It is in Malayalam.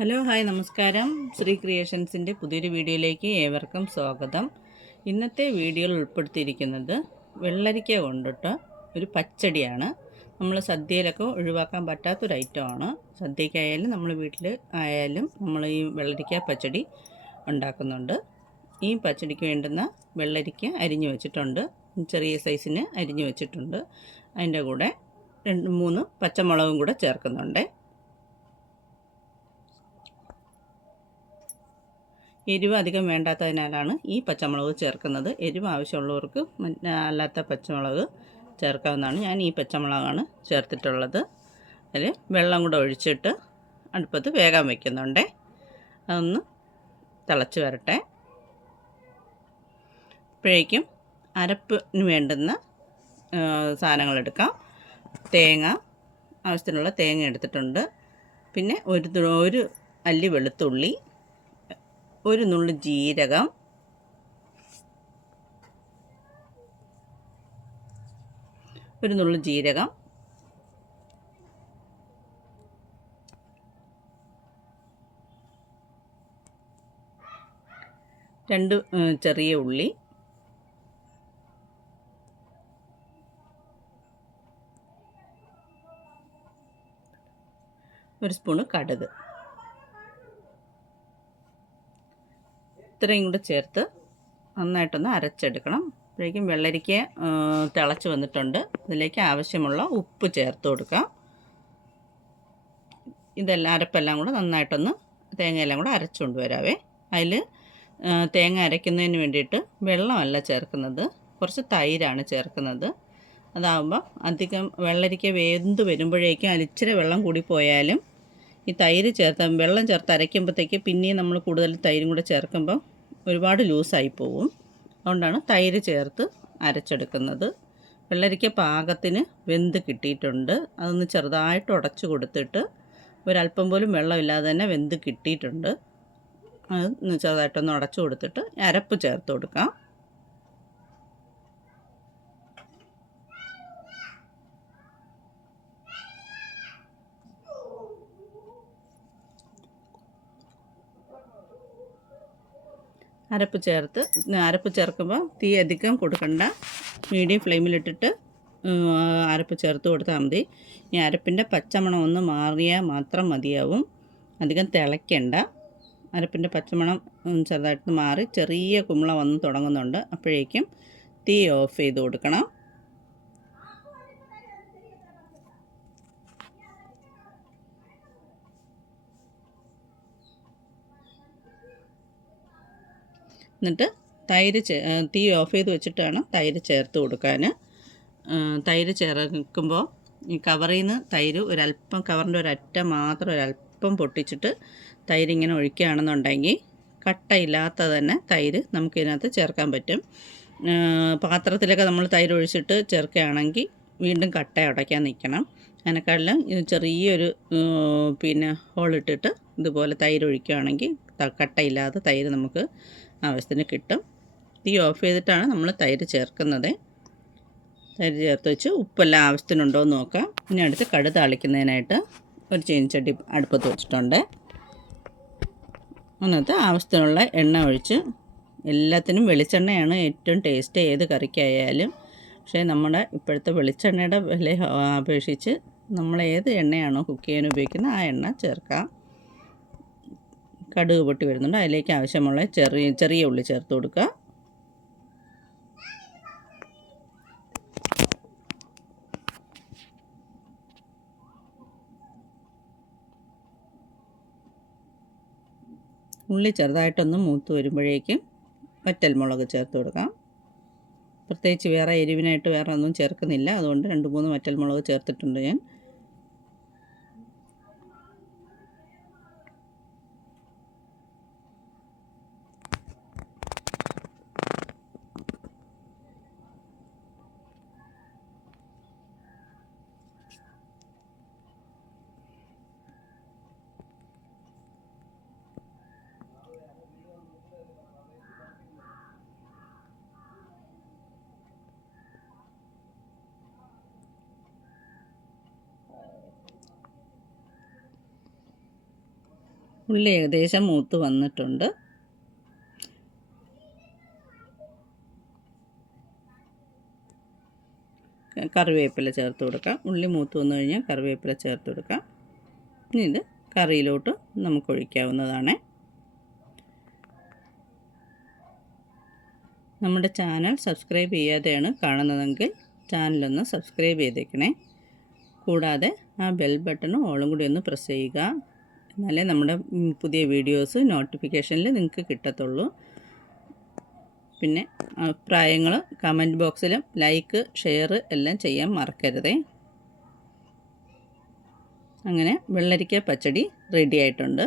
ഹലോ ഹായ് നമസ്കാരം. ശ്രീ ക്രിയേഷൻസിന്റെ പുതിയൊരു വീഡിയോയിലേക്ക് ഏവർക്കും സ്വാഗതം. ഇന്നത്തെ വീഡിയോയിൽ ഉൾപ്പെടുത്തിയിരിക്കുന്നത് വെള്ളരിക്ക കൊണ്ടിട്ട് ഒരു പച്ചടിയാണ്. നമ്മൾ സദ്യയിലൊക്കെ ഒഴിവാക്കാൻ പറ്റാത്തൊരു ഐറ്റമാണ് സദ്യക്കായാലും നമ്മൾ വീട്ടിൽ ആയാലും നമ്മൾ ഈ വെള്ളരിക്ക പച്ചടി ഉണ്ടാക്കുന്നുണ്ട്. ഈ പച്ചടിക്ക് വേണ്ടുന്ന വെള്ളരിക്ക അരിഞ്ഞു വെച്ചിട്ടുണ്ട്. ചെറിയ സൈസിന് അരിഞ്ഞു വെച്ചിട്ടുണ്ട്. അതിന്റെ കൂടെ രണ്ട് മൂന്ന് പച്ചമുളകും കൂടെ ചേർക്കുന്നുണ്ട്. എരിവ് അധികം വേണ്ടാത്തതിനാലാണ് ഈ പച്ചമുളക് ചേർക്കുന്നത്. എരിവ് ആവശ്യമുള്ളവർക്ക് അല്ലാത്ത പച്ചമുളക് ചേർക്കാവുന്നതാണ്. ഞാൻ ഈ പച്ചമുളകാണ് ചേർത്തിട്ടുള്ളത്. അതിൽ വെള്ളം കൂടെ ഒഴിച്ചിട്ട് അടുപ്പത്ത് വേഗം വയ്ക്കുന്നുണ്ടേ അതൊന്ന് തിളച്ച് വരട്ടെ. അപ്പോഴേക്കും അരപ്പിന് വേണ്ടുന്ന സാധനങ്ങൾ എടുക്കാം. തേങ്ങ ആവശ്യത്തിനുള്ള തേങ്ങ എടുത്തിട്ടുണ്ട്. പിന്നെ ഒരു ഒരു അല്ലി വെളുത്തുള്ളി ഒരു നുള്ളു ജീരകം. ഒരു നുള്ളു ജീരകം. രണ്ട് ചെറിയ ഉള്ളി. ഒരു സ്പൂണ് കടുക്. ഇത്രയും കൂടെ ചേർത്ത് നന്നായിട്ടൊന്ന് അരച്ചെടുക്കണം. അപ്പോഴേക്കും വെള്ളരിക്ക തിളച്ച് വന്നിട്ടുണ്ട്. ഇതിലേക്ക് ആവശ്യമുള്ള ഉപ്പ് ചേർത്ത് കൊടുക്കാം. ഇതെല്ലാം അരപ്പെല്ലാം കൂടെ നന്നായിട്ടൊന്ന് തേങ്ങയെല്ലാം കൂടെ അരച്ചുകൊണ്ട് വരാവേ. അതിൽ തേങ്ങ അരയ്ക്കുന്നതിന് വേണ്ടിയിട്ട് വെള്ളമല്ല ചേർക്കുന്നത്. കുറച്ച് തൈരാണ് ചേർക്കുന്നത്. അതാകുമ്പോൾ അധികം വെള്ളരിക്ക വേന്ത് വരുമ്പോഴേക്കും അതിൽ ഇച്ചിരി വെള്ളം കൂടി പോയാലും ഈ തൈര് ചേർത്ത് വെള്ളം ചേർത്ത് അരയ്ക്കുമ്പോഴത്തേക്ക് പിന്നെയും നമ്മൾ കൂടുതൽ തൈരും കൂടെ ചേർക്കുമ്പോൾ ഒരുപാട് ലൂസായി പോവും. അതുകൊണ്ടാണ് തൈര് ചേർത്ത് അരച്ചെടുക്കുന്നത്. വെള്ളരിക്ക പാകത്തിന് വെന്ത് കിട്ടിയിട്ടുണ്ട്. അതൊന്ന് ചെറുതായിട്ട് ഉടച്ചു കൊടുത്തിട്ട് ഒരല്പം പോലും വെള്ളമില്ലാതെ തന്നെ വെന്ത് കിട്ടിയിട്ടുണ്ട്. അത് ചെറുതായിട്ടൊന്ന് ഉടച്ചു കൊടുത്തിട്ട് അരപ്പ് ചേർത്ത് കൊടുക്കാം. അരപ്പ് ചേർത്ത് അരപ്പ് ചേർക്കുമ്പോൾ തീ അധികം കൊടുക്കണ്ട. മീഡിയം ഫ്ലെയിമിലിട്ടിട്ട് അരപ്പ് ചേർത്ത് കൊടുത്താൽ മതി. ഈ അരപ്പിന്റെ പച്ചമണം ഒന്ന് മാറിയാൽ മാത്രം മതിയാവും. അധികം തിളയ്ക്കണ്ട. അരപ്പിന്റെ പച്ചമണം ചെറുതായിട്ട് മാറി ചെറിയ കുമ്പള വന്ന് തുടങ്ങുന്നുണ്ട്. അപ്പോഴേക്കും തീ ഓഫ് ചെയ്ത് കൊടുക്കണം. എന്നിട്ട് തൈര് തീ ഓഫ് ചെയ്ത് വെച്ചിട്ടാണ് തൈര് ചേർത്ത് കൊടുക്കാൻ തൈര് ചേർക്കുമ്പോൾ ഈ കവറിൽ നിന്ന് തൈര് ഒരല്പം കവറിന്റെ ഒരറ്റം മാത്രം ഒരല്പം പൊട്ടിച്ചിട്ട് തൈര് ഇങ്ങനെ ഒഴിക്കുകയാണെന്നുണ്ടെങ്കിൽ കട്ടയില്ലാത്ത തന്നെ തൈര് നമുക്കിതിനകത്ത് ചേർക്കാൻ പറ്റും. പാത്രത്തിലൊക്കെ നമ്മൾ തൈര് ഒഴിച്ചിട്ട് ചേർക്കുകയാണെങ്കിൽ വീണ്ടും കട്ട ഉടയ്ക്കാൻ നിൽക്കണം. അതിനെക്കാളും ഇത് ചെറിയൊരു പിന്നെ ഹോളിട്ടിട്ട് ഇതുപോലെ തൈര് ഒഴിക്കുകയാണെങ്കിൽ കട്ടയില്ലാതെ തൈര് നമുക്ക് ആവശ്യത്തിന് കിട്ടും. തീ ഓഫ് ചെയ്തിട്ടാണ് നമ്മൾ തൈര് ചേർക്കുന്നത്. തൈര് ചേർത്ത് വെച്ച് ഉപ്പെല്ലാം ആവശ്യത്തിനുണ്ടോ എന്ന് നോക്കാം. ഇനി അടുത്ത് കടു താളിക്കുന്നതിനായിട്ട് ഒരു ചീനിച്ചട്ടി അടുപ്പത്ത് വെച്ചിട്ടുണ്ട്. അതിനകത്ത് ആവശ്യത്തിനുള്ള എണ്ണ ഒഴിച്ച് എല്ലാത്തിനും വെളിച്ചെണ്ണയാണ് ഏറ്റവും ടേസ്റ്റ് ഏത് കറിക്കായാലും. പക്ഷേ നമ്മുടെ ഇപ്പോഴത്തെ വെളിച്ചെണ്ണയുടെ വില അപേക്ഷിച്ച് നമ്മൾ ഏത് എണ്ണയാണോ കുക്ക് ചെയ്യാൻ ഉപയോഗിക്കുന്നത് ആ എണ്ണ ചേർക്കാം. കടുക് പൊട്ടി വരുന്നുണ്ട്. അതിലേക്ക് ആവശ്യമുള്ള ചെറിയ ചെറിയ ഉള്ളി ചേർത്ത് കൊടുക്കുക. ഉള്ളി ചെറുതായിട്ടൊന്ന് മൂത്ത് വരുമ്പോഴേക്കും വറ്റൽമുളക് ചേർത്ത് കൊടുക്കാം. പ്രത്യേകിച്ച് വേറെ എരിവിനായിട്ട് വേറെ ഒന്നും ചേർക്കുന്നില്ല. അതുകൊണ്ട് രണ്ട് മൂന്ന് വറ്റൽമുളക് ചേർത്തിട്ടുണ്ട് ഞാൻ. ഉള്ളി ഏകദേശം മൂത്ത് വന്നിട്ടുണ്ട്. കറിവേപ്പില ചേർത്ത് കൊടുക്കാം. ഉള്ളി മൂത്ത് വന്നു കഴിഞ്ഞാൽ കറിവേപ്പില ചേർത്ത് കൊടുക്കാം. ഇനി ഇത് കറിയിലോട്ട് നമുക്ക് ഒഴിക്കാവുന്നതാണ്. നമ്മുടെ ചാനൽ സബ്സ്ക്രൈബ് ചെയ്യാതെയാണ് കാണുന്നതെങ്കിൽ ചാനലൊന്ന് സബ്സ്ക്രൈബ് ചെയ്തേക്കണേ. കൂടാതെ ആ ബെൽ ബട്ടണും ഓളും കൂടി ഒന്ന് പ്രസ് ചെയ്യുക. എന്നാലേ നമ്മുടെ പുതിയ വീഡിയോസ് നോട്ടിഫിക്കേഷനിൽ നിങ്ങൾക്ക് കിട്ടത്തുള്ളൂ. പിന്നെ അഭിപ്രായങ്ങൾ കമന്റ് ബോക്സിലും ലൈക്ക് ഷെയർ എല്ലാം ചെയ്യാൻ മറക്കരുതേ. അങ്ങനെ വെള്ളരിക്ക പച്ചടി റെഡി ആയിട്ടുണ്ട്.